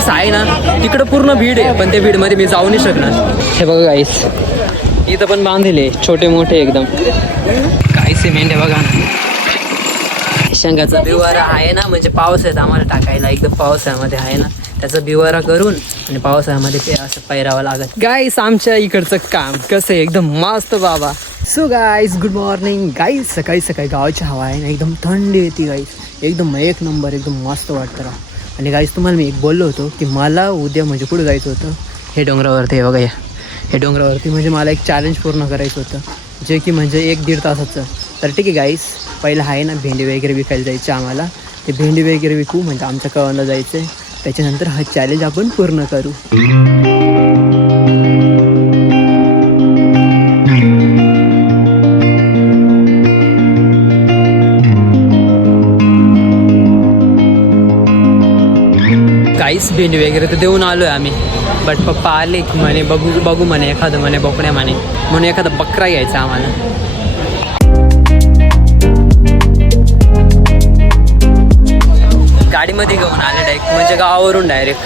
गाईस आहे ना तिकडं पूर्ण भीड आहे, पण त्या भीडमध्ये मी जाऊ नाही शकणार. हे बघा गाईस, इथं पण बांधले छोटे मोठे एकदम. काय सिमेंट आहे बघा. शेंगाचा बिवारा आहे ना, म्हणजे पावसाळ्यात आम्हाला टाकायला एकदम पावसाळ्यामध्ये आहे ना, त्याचा बिवारा करून आणि पावसाळ्यामध्ये ते असं पैरावं लागत. गाईस आमच्या इकडचं काम कसं आहे, एकदम मस्त बाबा. सो गाईस गुड मॉर्निंग गाईस. सकाळी सकाळी गावाची हवा आहे ना, एकदम थंडी येते गाईस, एकदम एक नंबर, एकदम मस्त वाटतं राव. आणि गाईस तुम्हाला मी एक बोललो होतो की मला उद्या म्हणजे कुठं जायचं होतं, हे डोंगरावरती हे बघा, हे डोंगरावरती म्हणजे मला एक चॅलेंज पूर्ण करायचं होतं, जे की म्हणजे 1-1.5 तासाचं. तर ठीक आहे गाईस, पहिलं आहे ना भेंडी वगैरे विकायला जायचे आम्हाला. ते भेंडी वगैरे विकू म्हणजे आमच्या कळवणला जायचं आहे. त्याच्यानंतर हा चॅलेंज आपण पूर्ण करू. गाईस भेंडी वगैरे तर देऊन आलो आहे आम्ही, बट पप्पा आले की म्हणे बघू म्हणे एखादं म्हणे बोकड्या म्हणे, म्हणून एखादा बकरा घ्यायचा आम्हाला. गाडीमध्ये घेऊन आले डायरेक्ट, म्हणजे गावावरून डायरेक्ट,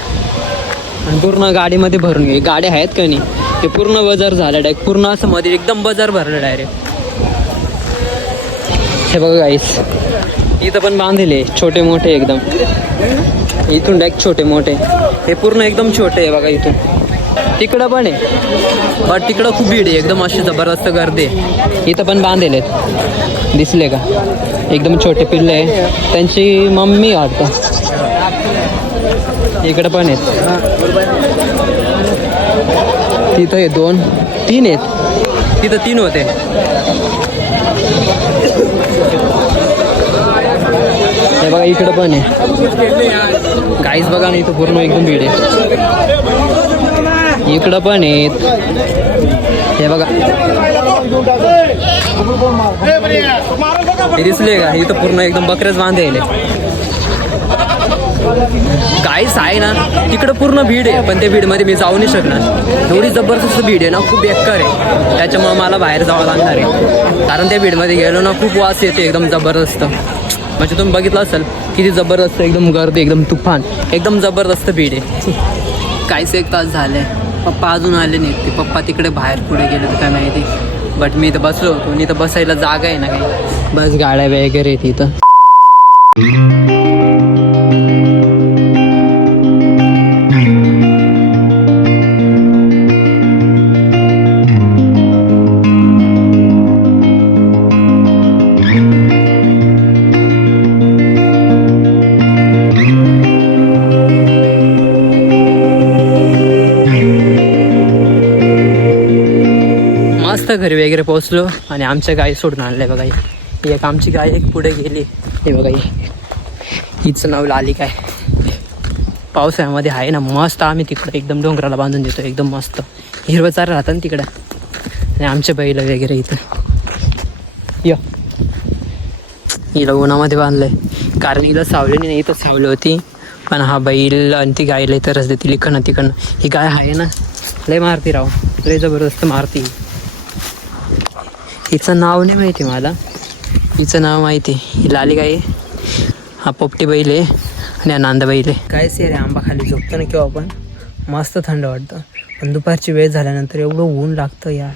आणि पूर्ण गाडीमध्ये भरून घे. गाड्या आहेत का नाही, ते पूर्ण बाजार झालं डायरेक्ट, पूर्ण असं मध्ये एकदम बाजार भरलं डायरेक्ट. हे बघा गाईस, इथं पण बांधले छोटे मोठे एकदम. इथून डायरेक्ट छोटे मोठे, हे पूर्ण एकदम छोटे आहे बघा. इथून तिकडं पण आहे, बट तिकडं खूप भीड आहे, एकदम अशी जबरदस्त गर्दी आहे. इथं पण बांधलेले आहेत, दिसले का, एकदम छोटे पिल्ले आहे, त्यांची मम्मी वाटतं. इकडं पण आहेत, तिथं हे 2-3 आहेत, तिथं 3 होते. हे बघा इकडं पण आहे गाईस, बघा ना इथं पूर्ण एकदम भीड आहे. इकडं पण आहेत, हे बघा, हे दिसले का, इथं पूर्ण एकदम बकऱ्याच बांधले. गाईस आहे ना तिकडं पूर्ण भीड आहे, पण त्या भीडमध्ये मी जाऊ नाही शकणार. एवढी जबरदस्त भीड आहे ना, खूप बेकार आहे. त्याच्यामुळे मला बाहेर जावं लागणार आहे, कारण त्या भीडमध्ये गेलो ना खूप वास येते एकदम जबरदस्त. म्हणजे तुम्ही बघितलं असेल किती जबरदस्त एकदम गर्दी, एकदम तुफान, एकदम जबरदस्त भीड आहे. काहीच 1 तास झाले, पप्पा अजून आले नाहीत. ते पप्पा तिकडे बाहेर पुढे गेले तर काय माहिती, बट मी इथं बसलो होतो आणि इथं बसायला जागा आहे ना काही, बस गाड्या वगैरे तिथं. घरी वगैरे पोहोचलो आणि आमच्या गाई सोडून आणल्या बघा. एक आमची गाय एक पुढे गेली, हे बघा, हिचं नाव लाली काय. पावसाळ्यामध्ये आहे ना मस्त, आम्ही तिकडं एकदम डोंगराला बांधून देतो, एकदम मस्त हिरवं चारा राहतं ना तिकडं. आणि आमच्या बैल वगैरे इथं हिला उन्हामध्ये बांधलंय, कारण हिला सावली नाही, इथं सावली होती, पण हा बैल आणि ती गायला तरच देते इकडनं तिकडनं. ही गाय आहे ना लय मारती राव, लय जबरदस्त मारती. हिचं नाव नाही माहिती मला, हिचं नाव माहिती, ही लाली गाय, हा पोपटी बैल आहे आणि हा नांदा बैल आहे. काय रे आंबा खाली झोपतो ना किंवा आपण, मस्त थंड वाटतं, पण दुपारची वेळ झाल्यानंतर एवढं ऊन लागतं यार.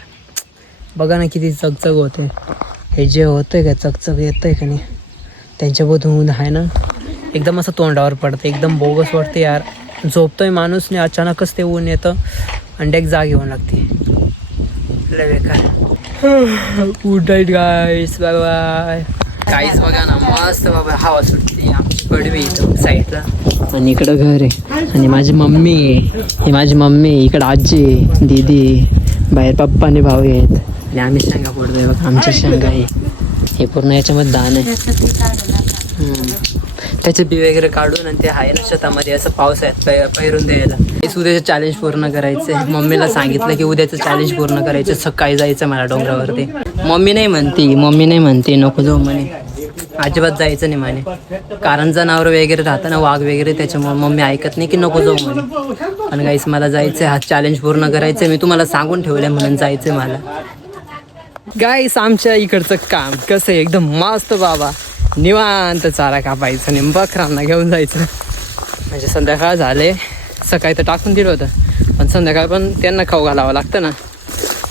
बघा ना किती चकचक होते. हे जे होतंय का चकचक येतंय का नाही, त्यांच्याबद्दल ऊन आहे ना एकदम असं तोंडावर पडतं, एकदम बोगस वाटतं यार. झोपतोय माणूस नाही, अचानकच ते ऊन येतं आणि डायरेक्ट जाग येऊन लागते, लय बेकार. गुड नाईट गाईस, बाय बाय. गाईस बघा ना मस्त बाबा हवा सुटली, आमची पडवी इथं साईडला, आणि इकडं घर आहे, आणि माझी मम्मी आहे, ही माझी मम्मी, इकडं आजी आहे, दीदी, बाहेर पप्पा आणि भाऊ आहेत, आणि आम्ही शेंगा फोडतोय बघा. आमच्या शेंगा आहे, हे पूर्ण याच्यामध्ये दाण आहे. त्याचे बी वगैरे काढून आणि ते आहे ना शेतामध्ये असं पावसाळ्यात पैरून द्यायला. उद्याचं चॅलेंज पूर्ण करायचं. मम्मीला सांगितलं की उद्याचं चॅलेंज पूर्ण करायचं, सकाळी जायचं मला डोंगरावरती. मम्मी नाही म्हणते नको जाऊ म्हणे, अजिबात जायचं नाही म्हणे, कारण जनावर वगैरे राहतं ना, वाघ वगैरे, त्याच्यामुळे मम्मी ऐकत नाही की नको जाऊ म्हणे. आणि गाईस मला जायचं आहे, हा चॅलेंज पूर्ण करायचं आहे, मी तुम्हाला सांगून ठेवलं म्हणून जायचं आहे मला. गाईस आमच्या इकडचं काम कसं आहे, एकदम मस्त बाबा, निवांत चारा कापायचं आणि बकरांना घेऊन जायचं. म्हणजे संध्याकाळ झाले सकाळी तर टाकून दिलं होतं, पण संध्याकाळ पण त्यांना खाऊ घालावं लागतं ना.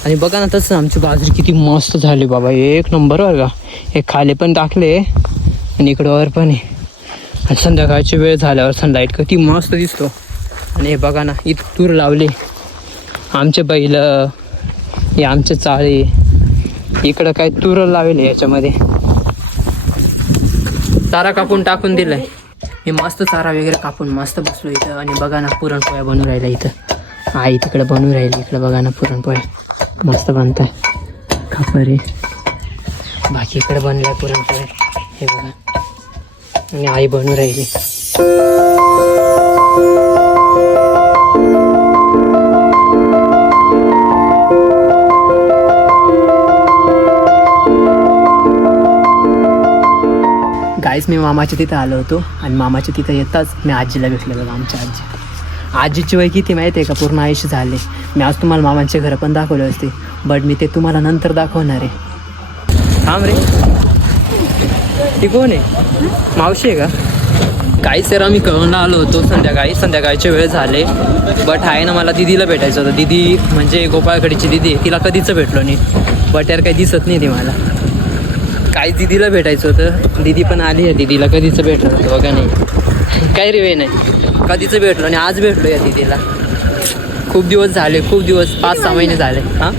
आणि बघा ना तसं आमची बाजरी किती मस्त झाली बाबा, एक नंबर बरं का. हे खाली पण टाकले आणि इकडं वर पण आहे. आणि संध्याकाळची वेळ झाल्यावर सनलाईट किती मस्त दिसतो. आणि हे बघा ना इथं तूर लावले, आमचे बैल, हे आमचे चाळे, इकडं काय तूर लावले याच्यामध्ये. चारा कापून टाकून दिलाय मी, मस्त चारा वगैरे कापून मस्त बसलो इथं. आणि बघा ना पुरणपोळ्या बनवून राहिल्या इथं, आई तिकडे बनवून राहिली, इकडे बघा ना पुरणपोळ्या मस्त बनताय खापरे. बाकी इकडे बनलाय पुरणपोळ्या, हे बघा. आणि आई बनवून राहिली. गाईस मी मामाच्या तिथं आलो होतो आणि मामाच्या तिथं येताच मी आजीला भेटलो बघा. आमच्या आजीची वय किती माहिती आहे का, पूर्ण आयुष्य झाले. मी आज तुम्हाला मामांचे घरं पण दाखवले असते, बट मी ते तुम्हाला नंतर दाखवणार आहे. थांब रे, ती कोण आहे? मावशी आहे का? काही सर आम्ही कळवणला आलो होतो संध्याकाळचे वेळ झाले, बट आहे ना मला दिदीला भेटायचं होतं. दिदी म्हणजे गोपाळकडीची दिदी आहे, तिला कधीच भेटलो नाही. बट यार काही दिसत नाही ती मला. काही दिदीला भेटायचं होतं, दिदी पण आली आहे, दिदीला कधीच भेटलं होतं बघा. नाही काही रे नाही, कधीच भेटलो आणि आज भेटलो या दिदीला. खूप दिवस झाले, खूप दिवस, 5-6 महिने झाले. हां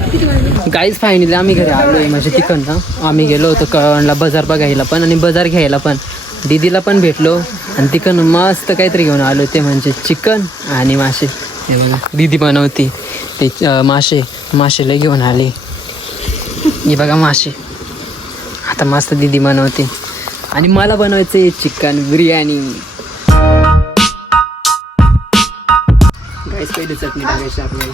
गाईज फायनली आम्ही घरी आलो आहे. म्हणजे तिकडनं आम्ही गेलो होतो कळवणला बाजार बघायला पण आणि बाजार घ्यायला पण. दिदीला पण भेटलो आणि तिकडनं मस्त काहीतरी घेऊन आलो, ते म्हणजे चिकन आणि मासे. हे बघा दिदी बनवती ते मासे लय घेऊन आले. हे बघा मासे आता मस्त दिदी बनवते. आणि मला बनवायचं चिकन बिर्याणी. गाईस पहिली चटणी टाकायची आपल्याला.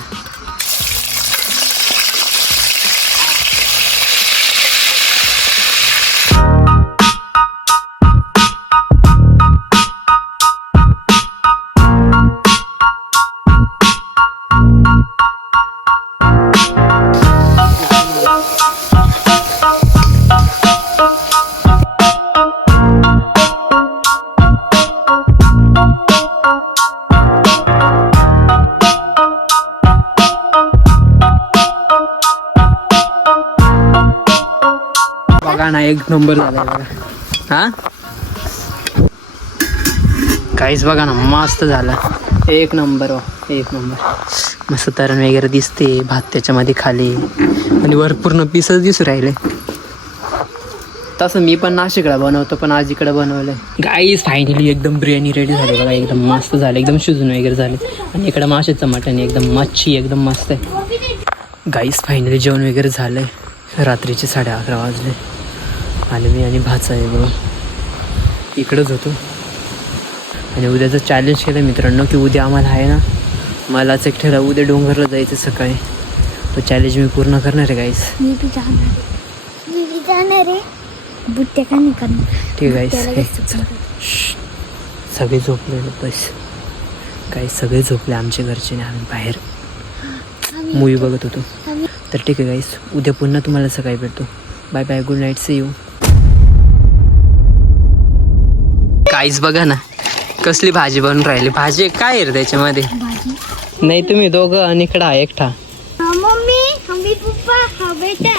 बघा ना एक नंबर झाला बघा. हां काहीच बघा ना मस्त झाला, एक नंबर. एक नंबर मस्त तरण वगैरे दिसते, भात त्याच्यामध्ये खाली आणि वर पूर्ण पीसच दिसू राहिले. तसं मी पण नाशिकला बनवतो, पण आज इकडे बनवलंय. गाईस फायनली एकदम बिर्याणी रेडी झाली बघा, एकदम मस्त झालं, एकदम शिजून वगैरे झाले. आणि इकडं माशाचं मटण एकदम मच्छी एकदम मस्त आहे. गाईस फायनली जेवण वगैरे झालं आहे, रात्रीचे 11:30 वाजले. आणि मी आणि भाचा आहे बघा इकडंच होतो. आणि उद्याचं चॅलेंज केलं मित्रांनो, की उद्या आम्हाला आहे ना, मलाच एकट्याला उद्या डोंगरला जायचं सकाळी. तो चॅलेंज मी पूर्ण करणार आहे गाईस. मी जाणार आहे बुट्ट्या का नाही करणार. ठीक आहे गाईस, सगळे झोपले बस. काही सगळे झोपले आमच्या घरचे, आम्ही बाहेर मूवी बघत होतो. तर ठीक आहे गाईस, उद्या पुन्हा तुम्हाला सकाळी भेटतो. Bye bye, good night, see you. Guys बघा ना कसली भाजी बनवून राहिली. भाजी काय आहे रे त्याच्यामध्ये? नाही तुम्ही दोघं आणि इकडं एकटा. मम्मी, पप्पा, बेटा